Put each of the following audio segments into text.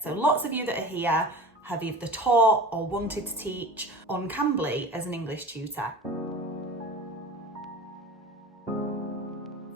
So lots of you that are here have either taught or wanted to teach on Cambly as an English tutor.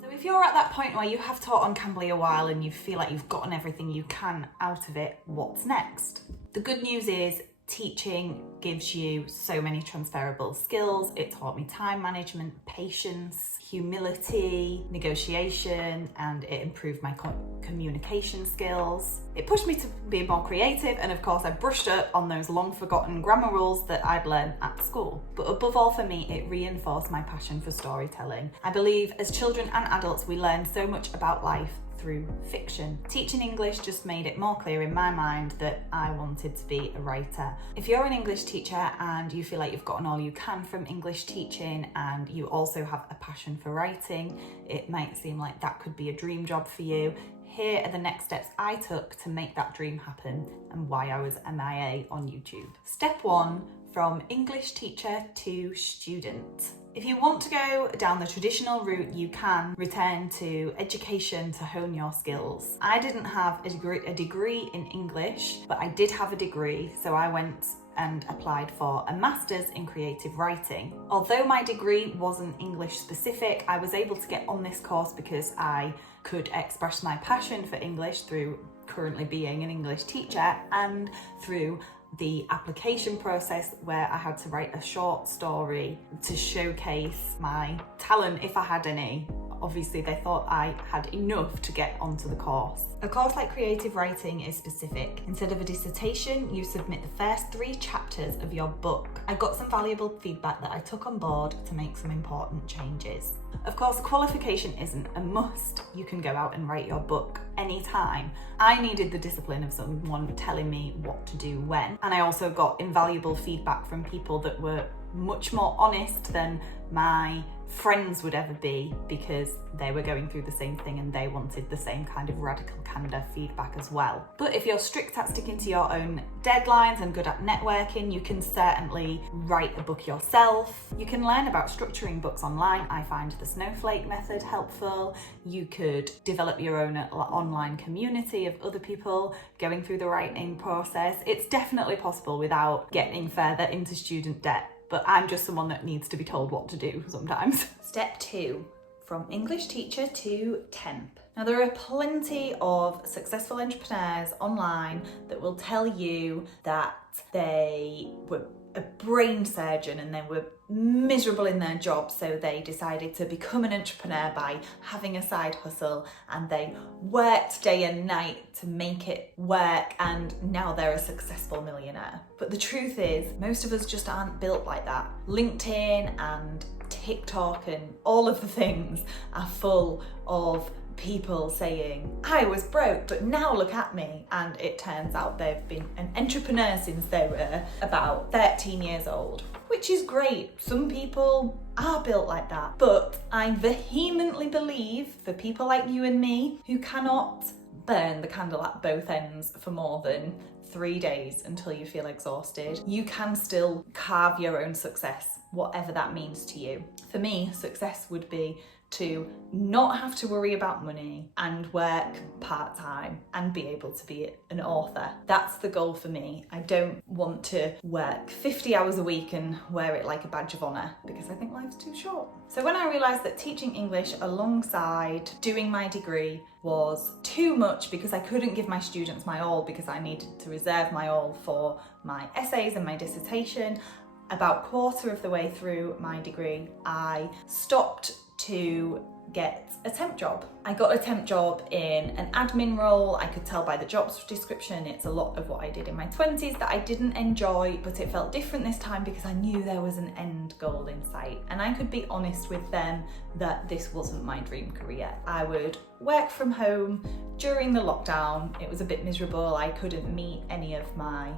So if you're at that point where you have taught on Cambly a while and you feel like you've gotten everything you can out of it, what's next? The good news is teaching gives you so many transferable skills. It taught me time management, patience, humility, negotiation, and it improved my communication skills. It pushed me to be more creative, and of course I brushed up on those long forgotten grammar rules that I'd learned at school. But above all, for me, it reinforced my passion for storytelling. I believe as children and adults we learn so much about life through fiction. Teaching English just made it more clear in my mind that I wanted to be a writer. If you're an English teacher and you feel like you've gotten all you can from English teaching and you also have a passion for writing, it might seem like that could be a dream job for you. Here are the next steps I took to make that dream happen and why I was MIA on YouTube. Step 1, from English teacher to student. If you want to go down the traditional route, you can return to education to hone your skills. I didn't have a degree in English, but I did have a degree, so I went and applied for a master's in creative writing. Although my degree wasn't English specific, I was able to get on this course because I could express my passion for English through currently being an English teacher and through the application process where I had to write a short story to showcase my talent if I had any. Obviously, they thought I had enough to get onto the course. A course like creative writing is specific. Instead of a dissertation, you submit the first 3 chapters of your book. I got some valuable feedback that I took on board to make some important changes. Of course, qualification isn't a must. You can go out and write your book anytime. I needed the discipline of someone telling me what to do when. And I also got invaluable feedback from people that were much more honest than my friends would ever be, because they were going through the same thing and they wanted the same kind of radical candor feedback as well. But if you're strict at sticking to your own deadlines and good at networking, you can certainly write a book yourself. You can learn about structuring books online. I find the snowflake method helpful. You could develop your own online community of other people going through the writing process. It's definitely possible without getting further into student debt. But I'm just someone that needs to be told what to do sometimes. Step 2, from English teacher to temp. Now, there are plenty of successful entrepreneurs online that will tell you that they were a brain surgeon and they were miserable in their job, so they decided to become an entrepreneur by having a side hustle, and they worked day and night to make it work, and now they're a successful millionaire. But the truth is, most of us just aren't built like that. LinkedIn and TikTok and all of the things are full of people saying, I was broke, but now look at me. And it turns out they've been an entrepreneur since they were about 13 years old, which is great. Some people are built like that. But I vehemently believe for people like you and me who cannot burn the candle at both ends for more than 3 days until you feel exhausted, you can still carve your own success, whatever that means to you. For me, success would be to not have to worry about money and work part-time and be able to be an author. That's the goal for me. I don't want to work 50 hours a week and wear it like a badge of honour, because I think life's too short. So when I realised that teaching English alongside doing my degree was too much, because I couldn't give my students my all because I needed to reserve my all for my essays and my dissertation, about a quarter of the way through my degree, I stopped to get a temp job. I got a temp job in an admin role. I could tell by the job description it's a lot of what I did in my 20s that I didn't enjoy, but it felt different this time because I knew there was an end goal in sight, and I could be honest with them that this wasn't my dream career. I would work from home during the lockdown. It was a bit miserable. I couldn't meet any of my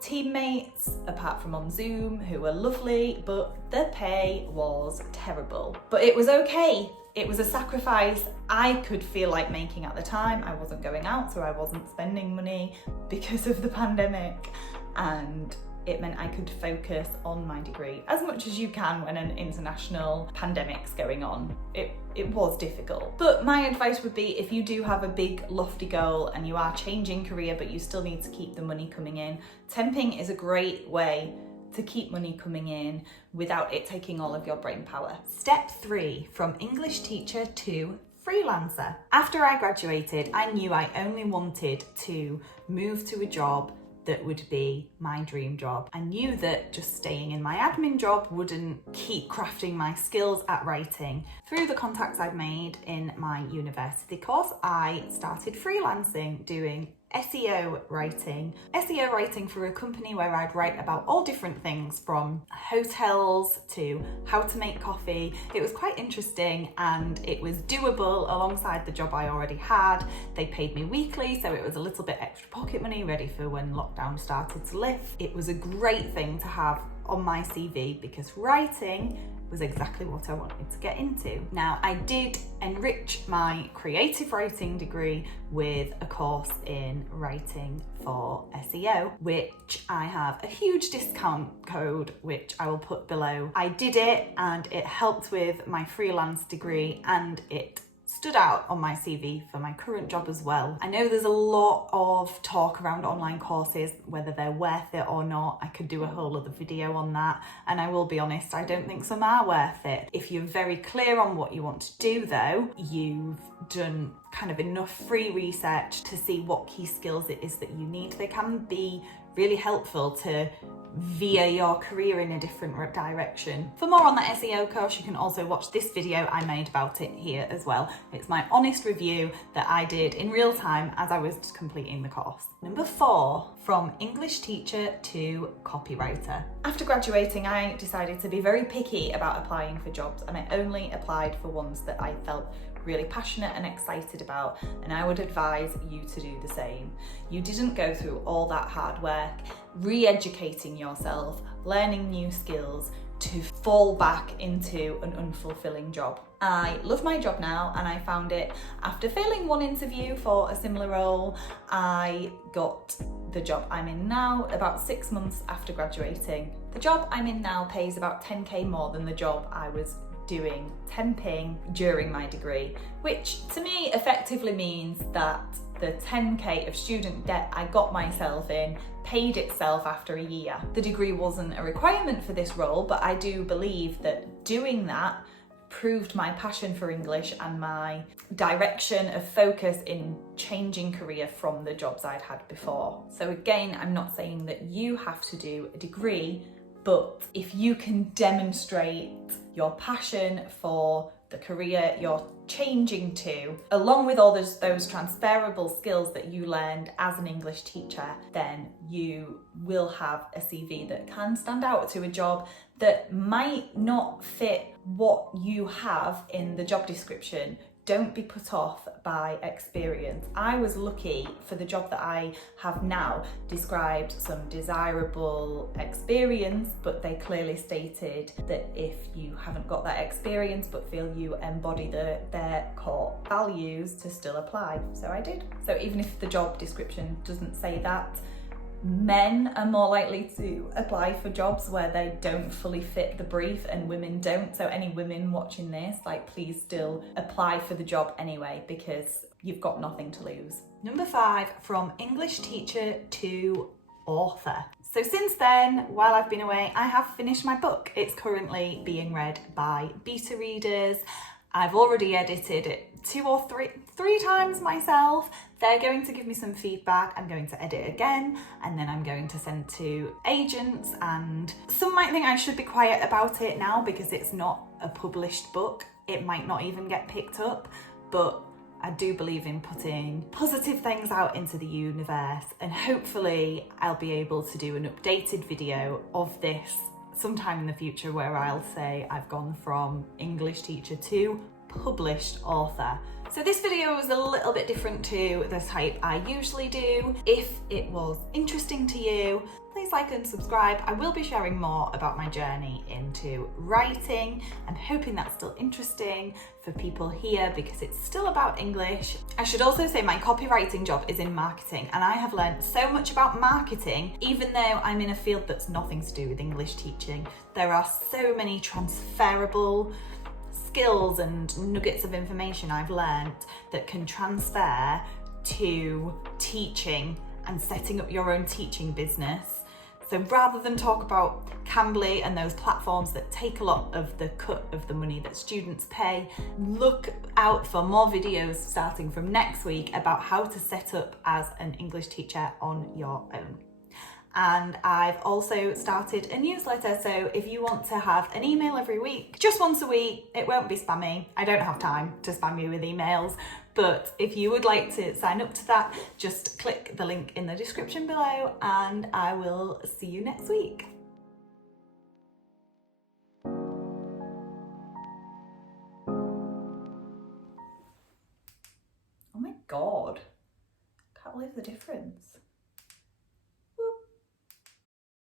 teammates apart from on Zoom, who were lovely, but the pay was terrible. But it was okay. It was a sacrifice I could feel like making at the time. I wasn't going out, so I wasn't spending money because of the pandemic, and it meant I could focus on my degree as much as you can when an international pandemic's going on. It was difficult. But my advice would be, if you do have a big lofty goal and you are changing career but you still need to keep the money coming in, temping is a great way to keep money coming in without it taking all of your brain power. Step 3, from English teacher to freelancer. After I graduated, I knew I only wanted to move to a job that would be my dream job. I knew that just staying in my admin job wouldn't keep crafting my skills at writing. Through the contacts I'd made in my university course, I started freelancing, doing SEO writing for a company where I'd write about all different things, from hotels to how to make coffee. It was quite interesting and it was doable alongside the job I already had. They paid me weekly, so it was a little bit extra pocket money ready for when lockdown started to lift. It was a great thing to have on my CV because writing was exactly what I wanted to get into. Now, I did enrich my creative writing degree with a course in writing for SEO, which I have a huge discount code, which I will put below. I did it and it helped with my freelance degree, and it stood out on my CV for my current job as well. I know there's a lot of talk around online courses, whether they're worth it or not. I could do a whole other video on that, and I will be honest, I don't think some are worth it. If you're very clear on what you want to do though, you've done kind of enough free research to see what key skills it is that you need. They can be really helpful to veer your career in a different direction. For more on the SEO course, you can also watch this video I made about it here as well. It's my honest review that I did in real time as I was completing the course. Number 4, from English teacher to copywriter. After graduating, I decided to be very picky about applying for jobs, and I only applied for ones that I felt really passionate and excited about, and I would advise you to do the same. You didn't go through all that hard work, re-educating yourself, learning new skills to fall back into an unfulfilling job. I love my job now, and I found it after failing one interview for a similar role. I got the job I'm in now about 6 months after graduating. The job I'm in now pays about 10k more than the job I was doing temping during my degree, which to me effectively means that the 10k of student debt I got myself in paid itself after a year. The degree wasn't a requirement for this role, but I do believe that doing that proved my passion for English and my direction of focus in changing career from the jobs I'd had before. So again, I'm not saying that you have to do a degree, but if you can demonstrate your passion for the career you're changing to, along with all those transferable skills that you learned as an English teacher, then you will have a CV that can stand out to a job that might not fit what you have in the job description. Don't be put off by experience. I was lucky for the job that I have now, described some desirable experience, but they clearly stated that if you haven't got that experience but feel you embody their core values, to still apply. So I did. So even if the job description doesn't say that, men are more likely to apply for jobs where they don't fully fit the brief and women don't. So any women watching this, please still apply for the job anyway, because you've got nothing to lose. Number 5, from English teacher to author. So since then, while I've been away, I have finished my book. It's currently being read by beta readers. I've already edited it 2 or 3 times myself. They're going to give me some feedback. I'm going to edit again, and then I'm going to send to agents, and some might think I should be quiet about it now because it's not a published book. It might not even get picked up, but I do believe in putting positive things out into the universe, and hopefully I'll be able to do an updated video of this sometime in the future where I'll say I've gone from English teacher to published author. So this video was a little bit different to the type I usually do. If it was interesting to you, please like and subscribe. I will be sharing more about my journey into writing. I'm hoping that's still interesting for people here because it's still about English. I should also say my copywriting job is in marketing, and I have learned so much about marketing, even though I'm in a field that's nothing to do with English teaching. There are so many transferable skills and nuggets of information I've learned that can transfer to teaching and setting up your own teaching business. So rather than talk about Cambly and those platforms that take a lot of the cut of the money that students pay, look out for more videos starting from next week about how to set up as an English teacher on your own. And I've also started a newsletter, so if you want to have an email every week, just once a week, it won't be spammy. I don't have time to spam you with emails, but if you would like to sign up to that, just click the link in the description below and I will see you next week. Oh my God, can't believe the difference.